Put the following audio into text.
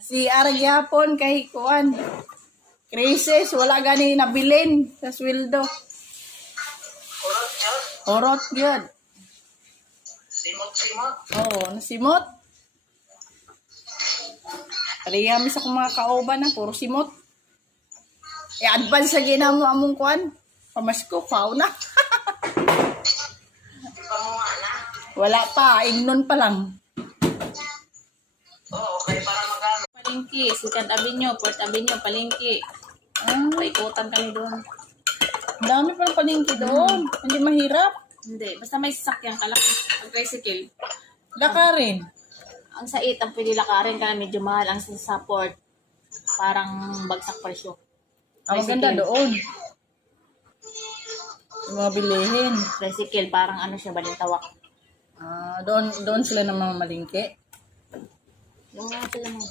Si Argyapon kay Kuan. Krisis, wala gani nabilin sa sweldo. Orot yun. Simot-simot. Oo, nasimot. Parehami sa kong mga kauban na, puro simot. I-advance sa ginamo among Kuan. Pamasko, fauna. Di pa mo nga na. Wala pa, ignon pa lang. Oo, okay, para magano. Palengke, Second Avenue, Fourth Avenue, Palengke. Paikutan kami doon. Ang dami pa ng palengke doon. Hindi mahirap. Hindi, basta may sasakyan ka lang. Ang tricycle. Lakarin. Ang sait, ang pwede lakarin ka na medyo mahal. Ang sa support, parang bagsak presyo. Ang maganda doon. Yung mga bilihin. Tricycle, parang ano siya, balintawak. Doon sila ng mga malingke. Yung mga sila mo.